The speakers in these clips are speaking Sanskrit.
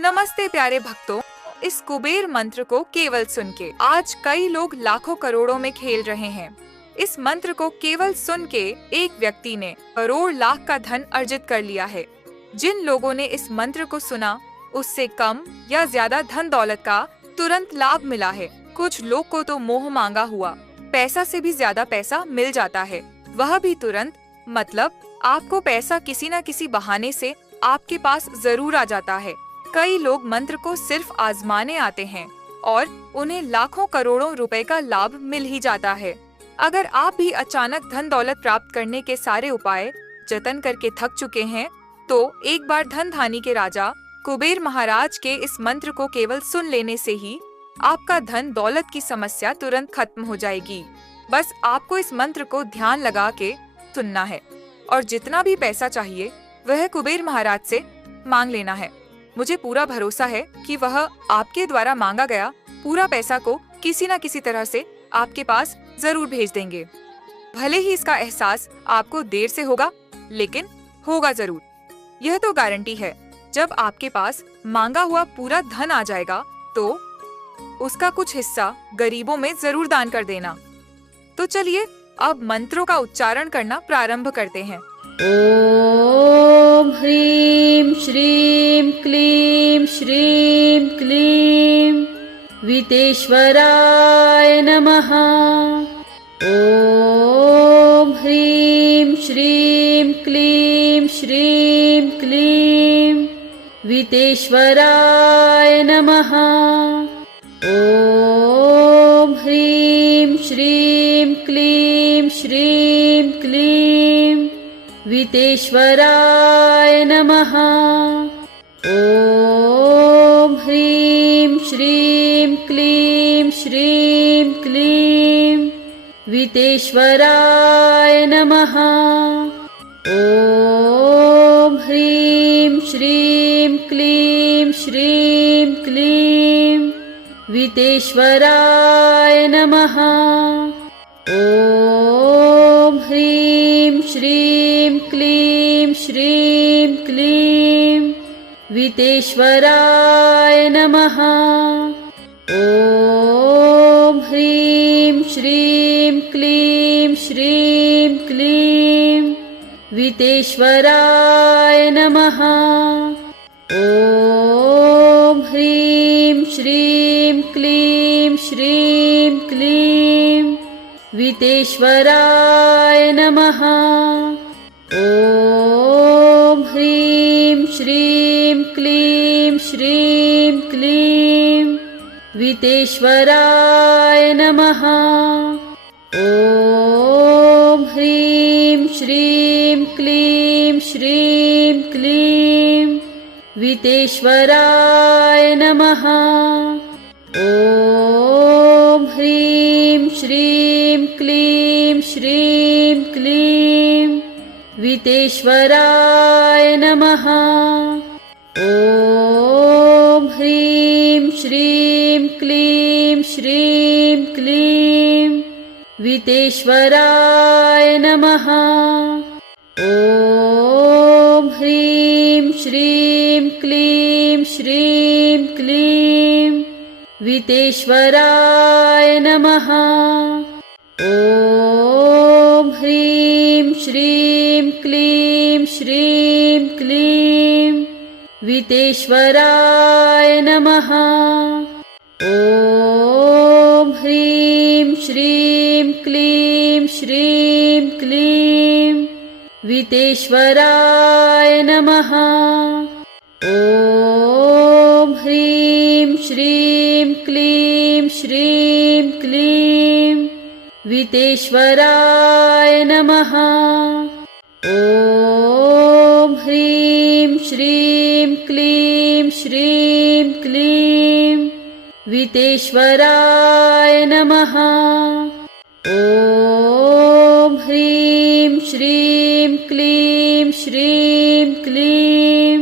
नमस्ते प्यारे भक्तों। इस कुबेर मंत्र को केवल सुन के आज कई लोग लाखों करोड़ों में खेल रहे हैं। इस मंत्र को केवल सुन के एक व्यक्ति ने करोड़ लाख का धन अर्जित कर लिया है। जिन लोगों ने इस मंत्र को सुना उससे कम या ज्यादा धन दौलत का तुरंत लाभ मिला है। कुछ लोग को तो मोह मांगा हुआ पैसा से भी ज्यादा पैसा मिल जाता है, वह भी तुरंत। मतलब आपको पैसा किसी न किसी बहाने से आपके पास जरूर आ जाता है। कई लोग मंत्र को सिर्फ आजमाने आते हैं और उन्हें लाखों करोड़ों रुपए का लाभ मिल ही जाता है। अगर आप भी अचानक धन दौलत प्राप्त करने के सारे उपाय जतन करके थक चुके हैं, तो एक बार धन धानी के राजा कुबेर महाराज के इस मंत्र को केवल सुन लेने से ही आपका धन दौलत की समस्या तुरंत खत्म हो जाएगी। बस आपको इस मंत्र को ध्यान लगा के सुनना है और जितना भी पैसा चाहिए वह कुबेर महाराज से मांग लेना है। मुझे पूरा भरोसा है कि वह आपके द्वारा मांगा गया पूरा पैसा को किसी न किसी तरह से आपके पास जरूर भेज देंगे। भले ही इसका एहसास आपको देर से होगा, लेकिन होगा जरूर। यह तो गारंटी है। जब आपके पास मांगा हुआ पूरा धन आ जाएगा तो उसका कुछ हिस्सा गरीबों में जरूर दान कर देना। तो चलिए अब मंत्रों का उच्चारण करना प्रारंभ करते हैं। ॐ ह्रीं श्रीं क्लीं श्रीं क्लीं वितेश्वराय नमः। ॐ ह्रीं श्रीं क्लीं श्रीं क्लीं वितेश्वराय नमः। ॐ ह्रीं श्रीं क्लीं श्रीं क्लीं वितेश्वराय नमः। ॐ ह्रीं श्रीं क्लीं श्रीं क्लीं वितेश्वराय नमः। ॐ ह्रीं श्रीं क्लीं श्रीं क्लीं वितेश्वराय नमः। ॐ ह्रीं श्रीं क्लीं श्रीं क्लीं वितेश्वराय नमः। ॐ ह्रीं श्रीं क्लीं श्रीं क्लीं वितेश्वराय नमः। ॐ ह्रीं श्रीं क्लीं श्रीं क्लीं वितेश्वराय नमः। ॐ ह्रीं श्रीं क्लीं श्रीं क्लीं वितेश्वराय नमः। ॐ ह्रीं श्रीं क्लीं श्रीं क्लीं वितेश्वराय नमः। ॐ ह्रीं श्रीं क्लीं श्रीं क्लीं वितेश्वराय नमः। ॐ ह्रीं श्रीं क्लीं श्रीं क्लीं वितेश्वराय नमः। ॐ ह्रीं श्रीं क्लीं श्रीं क्लीं वितेश्वराय नमः। ॐ ह्रीं श्रीं क्लीं श्रीं क्लीं वितेश्वराय नमः। ॐ ह्रीं श्रीं क्लीं श्रीं क्लीं वितेश्वराय नमः। ॐ ह्रीं श्रीं क्लीं श्रीं क्लीं वितेश्वराय नमः। ॐ ह्रीं श्रीं क्लीं श्रीं क्लीं वितेश्वराय नमः। ॐ ह्रीं श्रीं क्लीं श्रीं क्लीं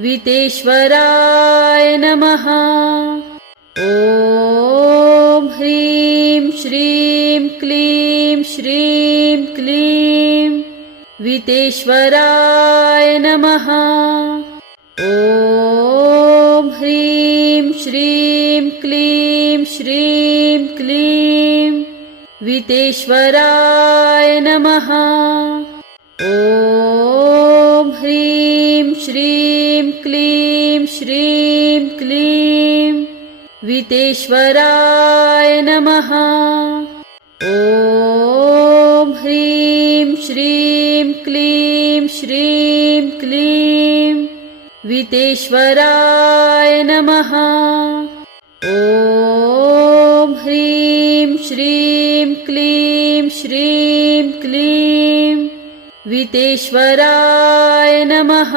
वितेश्वराय नमः। ॐ ह्रीं श्रीं क्लीं श्रीं क्लीं वितेश्वराय नमः। ॐ श्रीं क्लीं श्रीं क्लीं वितेश्वराय नमः। ॐ ह्रीं श्रीं क्लीं श्रीं क्लीं वितेश्वराय नमः। ॐ ह्रीं श्रीं क्लीं श्रीं क्लीं वितेश्वराय नमः। ॐ ह्रीं श्रीं क्लीं श्रीं क्लीं वितेश्वराय नमः।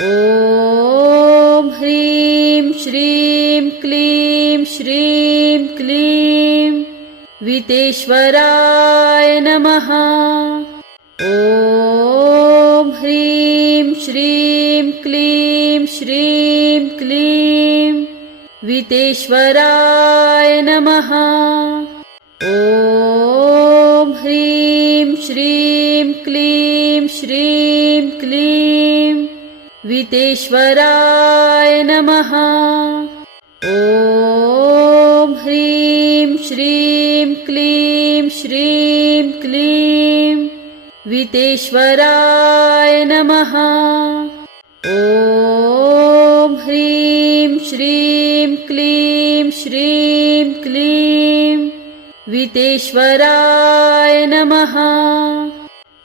ॐ ह्रीं श्रीं क्लीं श्रीं क्लीं वितेश्वराय नमः। ॐ ह्रीं श्रीं क्लीं श्रीं क्लीं वितेश्वराय नमः। ॐ ह्रीं श्रीं क्लीं श्रीं क्लीं वितेश्वराय नमः। ॐ ह्रीं श्रीं क्लीं श्रीं क्लीं वितेश्वराय नमः। ॐ ह्रीं श्रीं क्लीं श्रीं क्लीं वितेश्वराय नमः।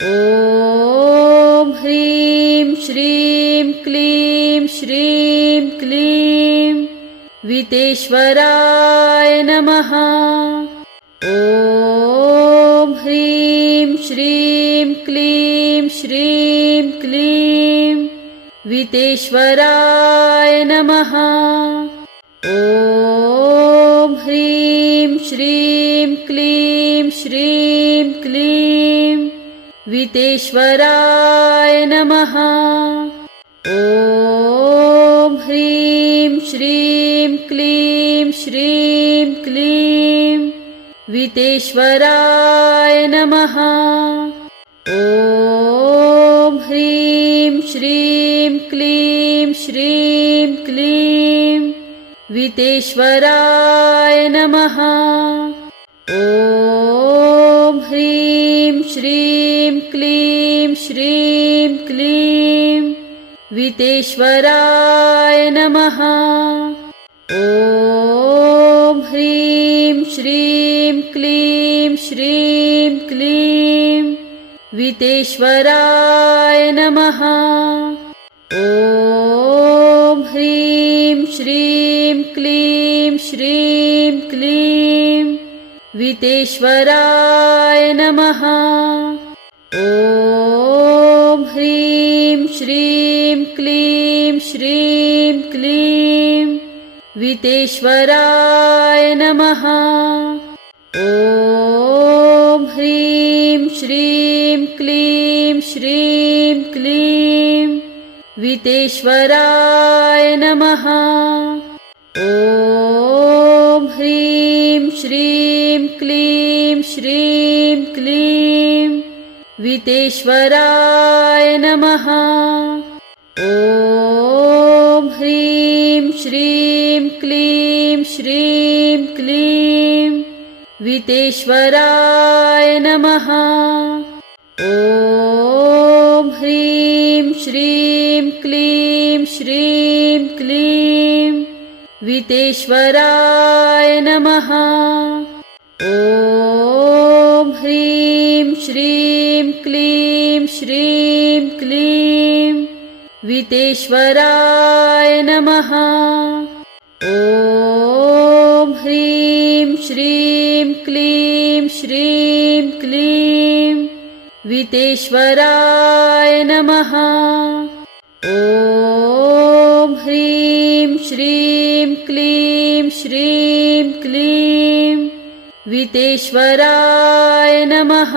ॐ ह्रीं श्रीं क्लीं श्रीं क्लीं वितेश्वराय नमः। ॐ ह्रीं श्रीं क्लीं श्रीं क्लीं वितेश्वराय नमः। ॐ ह्रीं श्रीं क्लीं श्रीं क्लीं वितेश्वराय नमः। ॐ ह्रीं श्रीं क्लीं श्रीं क्लीं वितेश्वराय नमः। ॐ ह्रीं श्रीं क्लीं श्रीं क्लीं वितेश्वराय नमः। ॐ ह्रीं श्रीं क्लीं श्रीं क्लीं वितेश्वराय नमः। ॐ ह्रीं श्रीं क्लीं श्रीं क्लीं वितेश्वराय नमः। ॐ ह्रीं श्रीं क्लीं श्रीं क्लीं वितेश्वराय नमः। ॐ ह्रीं श्रीं क्लीं श्रीं क्लीं वितेश्वराय नमः। ॐ ह्रीं श्रीं क्लीं श्रीं क्लीं वितेश्वराय नमः। ॐ ह्रीं श्रीं क्लीं श्रीं क्लीं वितेश्वराय नमः। ॐ ह्रीं श्रीं क्लीं श्रीं क्लीं वितेश्वराय नमः। ॐ ह्रीं श्रीं क्लीं श्रीं क्लीं वितेश्वराय नमः। ॐ ह्रीं श्रीं क्लीं श्रीं क्लीं वितेश्वराय नमः। ॐ ह्रीं श्रीं क्लीं श्रीं क्लीं वितेश्वराय नमः। ॐ ह्रीं श्रीं क्लीं श्रीं क्लीं वितेश्वराय नमः।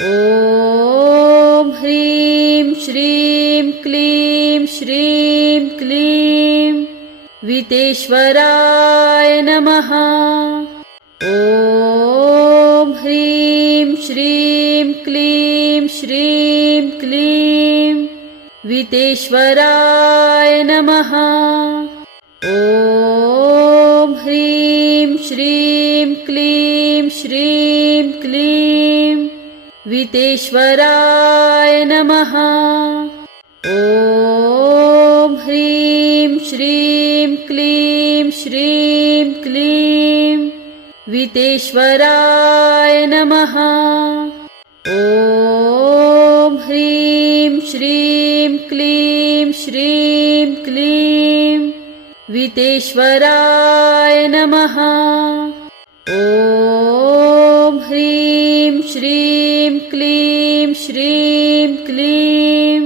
ॐ ह्रीं श्रीं क्लीं श्रीं क्लीं वितेश्वराय नमः। ॐ ह्रीं श्रीं क्लीं श्रीं क्लीं वितेश्वराय नमः। ॐ ह्रीं श्रीं क्लीं श्रीं क्लीं वितेश्वराय नमः। ॐ ह्रीं श्रीं क्लीं श्रीं क्लीं वितेश्वराय नमः। ॐ ह्रीं श्रीं क्लीं श्रीं क्लीं वितेश्वराय नमः। ॐ ह्रीं श्रीं क्लीं श्रीं क्लीं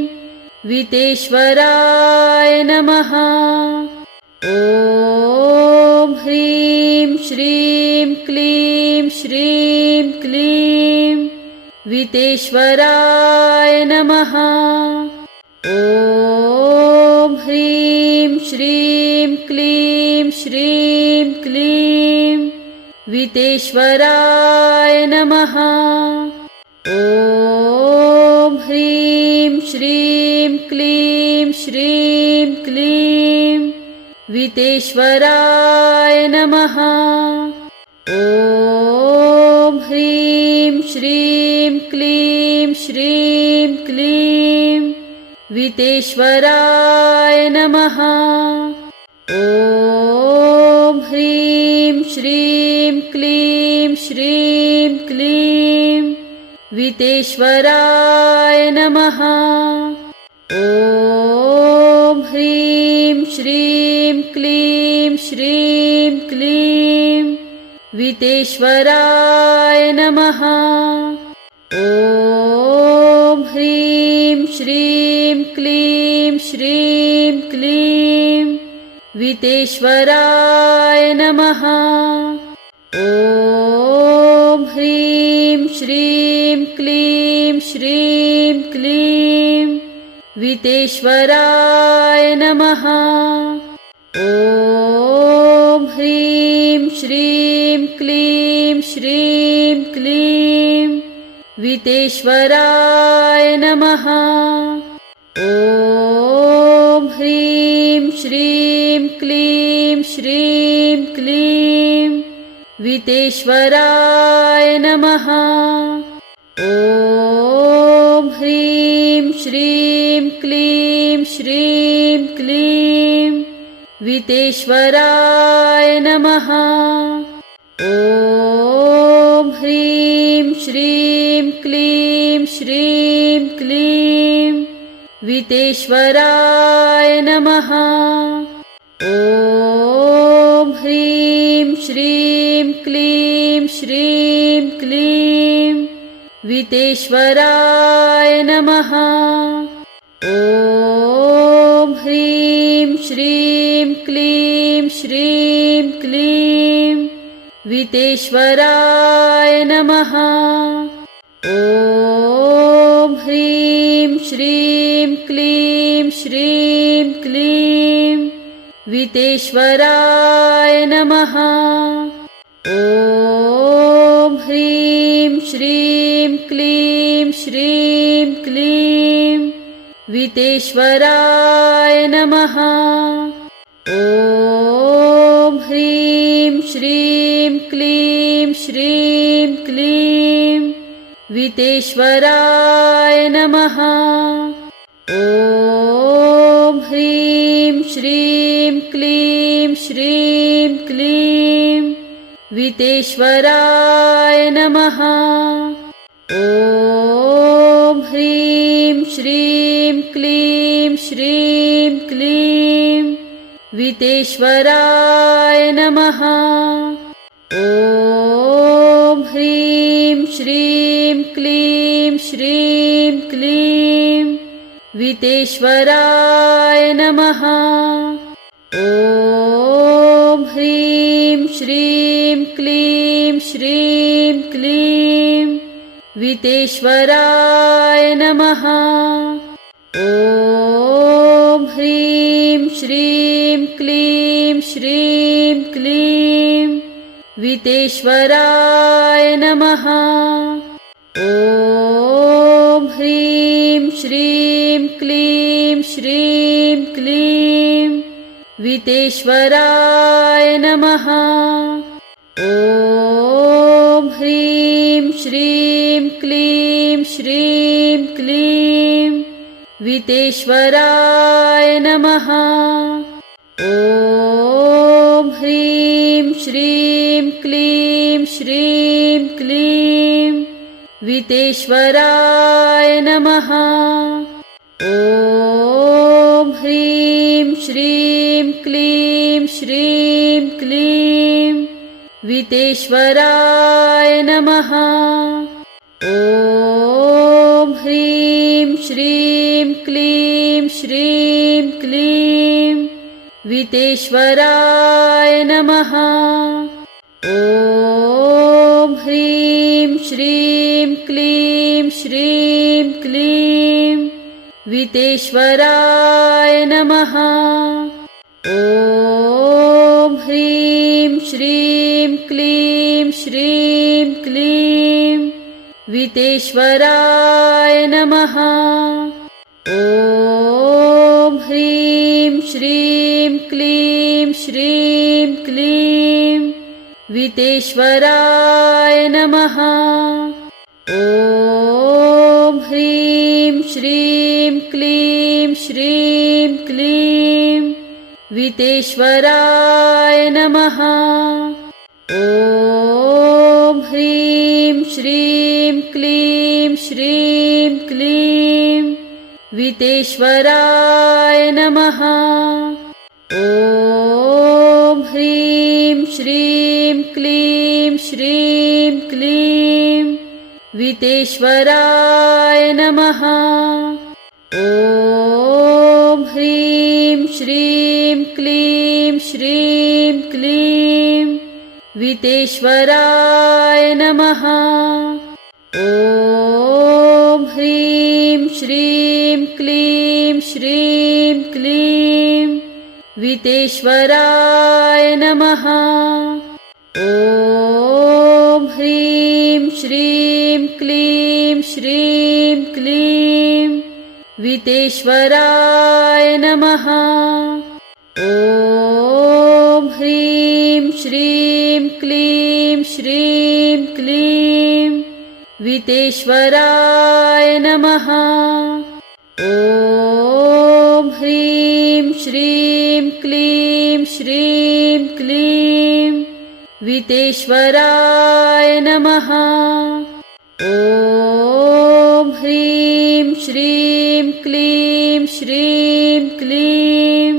वितेश्वराय नमः। ॐ ह्रीं श्रीं क्लीं श्रीं क्लीं वितेश्वराय नमः। ॐ ह्रीं श्रीं क्लीं श्रीं क्लीं वितेश्वराय नमः। ॐ ह्रीं श्रीं क्लीं श्रीं क्लीं वितेश्वराय नमः। ॐ ह्रीं श्रीं क्लीं श्रीं क्लीं वितेश्वराय नमः। ॐ ह्रीं श्रीं क्लीं श्रीं क्लीं वितेश्वराय नमः। ॐ ह्रीं श्रीं क्लीं श्रीं क्लीं वितेश्वराय नमः। ॐ ह्रीं श्रीं क्लीं श्रीं क्लीं वितेश्वराय नमः। ॐ ह्रीं श्रीं क्लीं श्रीं क्लीं वितेश्वराय नमः। ॐ ह्रीं श्रीं क्लीं श्रीं क्लीं वितेश्वराय नमः। ॐ ह्रीं श्रीं क्लीं श्रीं क्लीं वितेश्वराय नमः। ॐ ह्रीं श्रीं क्लीं श्रीं क्लीं वितेश्वराय नमः। ॐ ह्रीं श्रीं क्लीं श्रीं क्लीं वितेश्वराय नमः। ॐ ह्रीं श्रीं क्लीं श्रीं क्लीं वितेश्वराय नमः। ॐ ह्रीं श्रीं क्लीं श्रीं क्लीं वितेश्वराय नमः। ॐ ह्रीं श्रीं क्लीं श्रीं क्लीं वितेश्वराय नमः। ॐ ह्रीं श्रीं क्लीं श्रीं क्लीं वितेश्वराय नमः। ॐ ह्रीं श्रीं क्लीं श्रीं क्लीं वितेश्वराय नमः। ॐ ह्रीं श्रीं क्लीं श्रीं क्लीं वितेश्वराय नमः। ॐ ह्रीं श्रीं क्लीं श्रीं क्लीं वितेश्वराय नमः। ॐ ह्रीं श्रीं क्लीं श्रीं क्लीं वितेश्वराय नमः। ॐ ह्रीं श्रीं क्लीं श्रीं क्लीं वितेश्वराय नमः। ॐ ह्रीं श्रीं क्लीं श्रीं क्लीं वितेश्वराय नमः। ॐ ह्रीं श्रीं क्लीं श्रीं क्लीं वितेश्वराय नमः। ॐ ह्रीं श्रीं क्लीं श्रीं क्लीं वितेश्वराय नमः। ॐ ह्रीं श्रीं क्लीं श्रीं क्लीं वितेश्वराय नमः। ॐ ह्रीं श्रीं क्लीं श्रीं क्लीं वितेश्वराय नमः। ॐ ह्रीं श्रीं क्लीं श्रीं क्लीं वितेश्वराय नमः। ॐ ह्रीं श्रीं क्लीं श्रीं क्लीं वितेश्वराय नमः। ॐ ह्रीं श्रीं क्लीं श्रीं क्लीं वितेश्वराय नमः। ॐ ह्रीं श्रीं क्लीं श्रीं क्लीं वितेश्वराय नमः। ॐ ह्रीं श्रीं क्लीं श्रीं क्लीं वितेश्वराय नमः। ॐ ह्रीं श्रीं क्लीं श्रीं क्लीं वितेश्वराय नमः। ॐ ह्रीं श्रीं क्लीं श्रीं क्लीं वितेश्वराय नमः। ॐ ह्रीं श्रीं क्लीं श्रीं क्लीं वितेश्वराय नमः। ॐ ह्रीं श्रीं क्लीं श्रीं क्लीं वितेश्वराय नमः। ॐ ह्रीं श्रीं क्लीं श्रीं क्लीं वितेश्वराय नमः। ॐ ह्रीं श्रीं क्लीं श्रीं क्लीं वितेश्वराय नमः। ॐ ह्रीं श्रीं क्लीं श्रीं क्लीं वितेश्वराय नमः। ॐ ह्रीं श्रीं क्लीं श्रीं क्लीं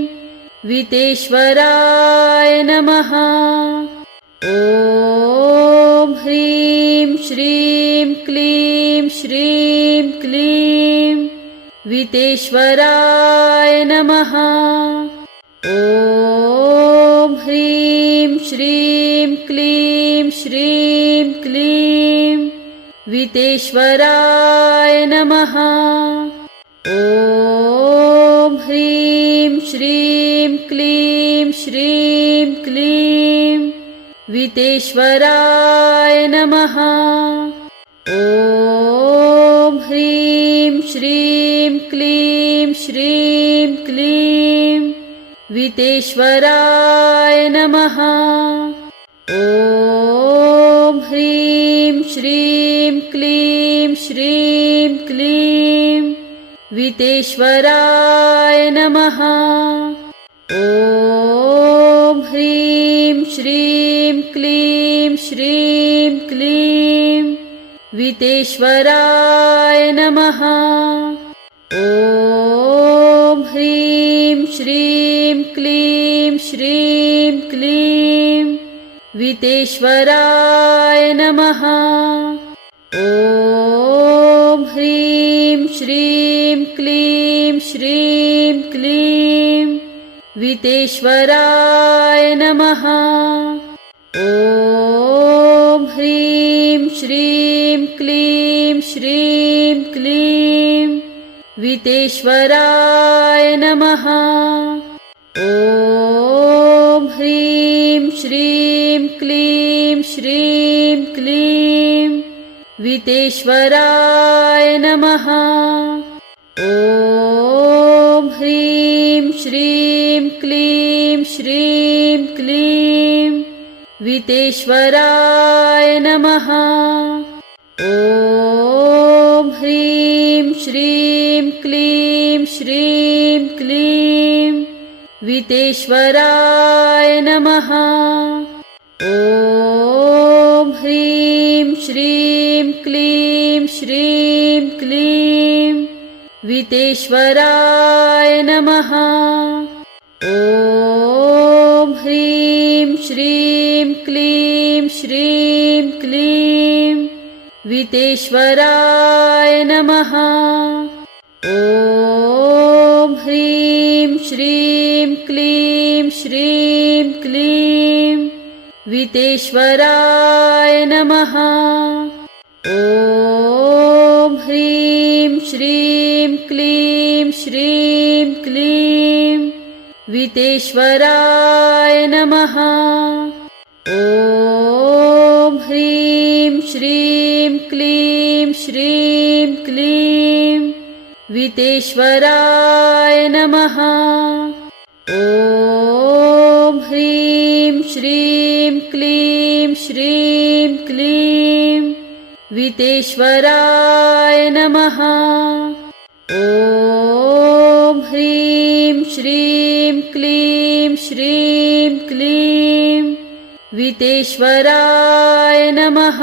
वितेश्वराय नमः। ॐ ह्रीं श्रीं क्लीं श्रीं क्लीं वितेश्वराय नमः। ॐ ह्रीं श्रीं क्लीं श्रीं क्लीं वितेश्वराय नमः। ॐ ह्रीं श्रीं क्लीं श्रीं क्लीं वितेश्वराय नमः। ॐ ह्रीं श्रीं क्लीं श्रीं क्लीं वितेश्वराय नमः। ॐ ह्रीं श्रीं क्लीं श्रीं क्लीं वितेश्वराय नमः। ॐ ह्रीं श्रीं क्लीं श्रीं क्लीं वितेश्वराय नमः। ॐ ह्रीं श्रीं क्लीं श्रीं क्लीं वितेश्वराय नमः। ॐ ह्रीं श्रीं क्लीं श्रीं क्लीं वितेश्वराय नमः। ॐ ह्रीं श्रीं क्लीं श्रीं क्लीं वितेश्वराय नमः। ॐ ह्रीं श्रीं क्लीं श्रीं क्लीं वितेश्वराय नमः। ॐ ह्रीं श्रीं क्लीं श्रीं क्लीं वितेश्वराय नमः। ॐ ह्रीं श्रीं क्लीं श्रीं क्लीं वितेश्वराय नमः। ॐ ह्रीं श्रीं क्लीं श्रीं क्लीं वितेश्वराय नमः। ॐ ह्रीं श्रीं क्लीं श्रीं क्लीं वितेश्वराय नमः। ॐ ह्रीं श्रीं क्लीं श्रीं क्लीं वितेश्वराय नमः। ॐ ह्रीं श्रीं क्लीं श्रीं क्लीं वितेश्वराय नमः। ॐ ह्रीं श्रीं क्लीं श्रीं क्लीं वितेश्वराय नमः। ॐ ह्रीं श्रीं क्लीं श्रीं क्लीं वितेश्वराय नमः। ॐ ह्रीं श्रीं क्लीं श्रीं क्लीं वितेश्वराय नमः।